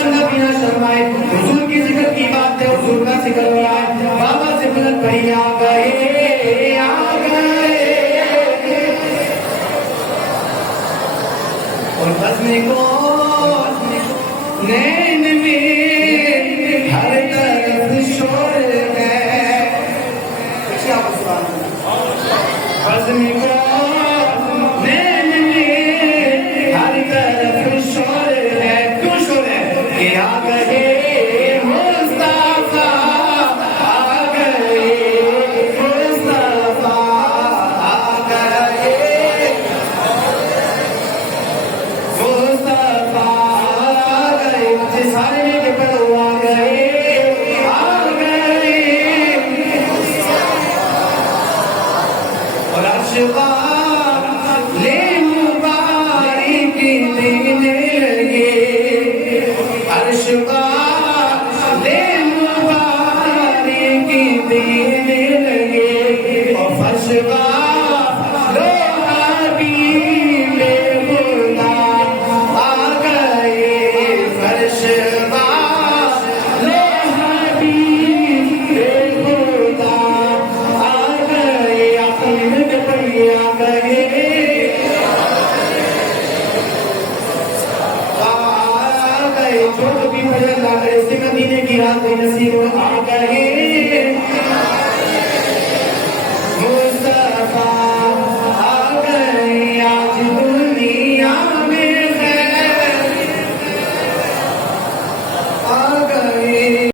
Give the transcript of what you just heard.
बंदा बिना शर्माए हुजूर की जिक्र की बात है, हुजूर का जिक्र हो रहा है। बाबा से बुलंद पड़ी आ गए, आ गए और बसने को नैन में हर तरफ शोर है। बसने को नैन में हर तरफ शोर है। क्यों शोर है? कि आ गए मुस्तफा, आ गए मुस्तफा, आ गए मुस्तफा, आ गए। मुझे सारे लेके पढ़ो, आ गए, आ गए और अशवा ले मुबारक देने लगे, अशवा ले मुबारक देने लगे और फशवा लो हबीबे खुदा आ गए, फशवा लो हबीबे खुदा आ गए। अपनी मिलके पढ़िए, आ गए, आ गए। जो कभी पढ़े अल्लाह करे उसे मदीने की रात नसीब हो। आ गए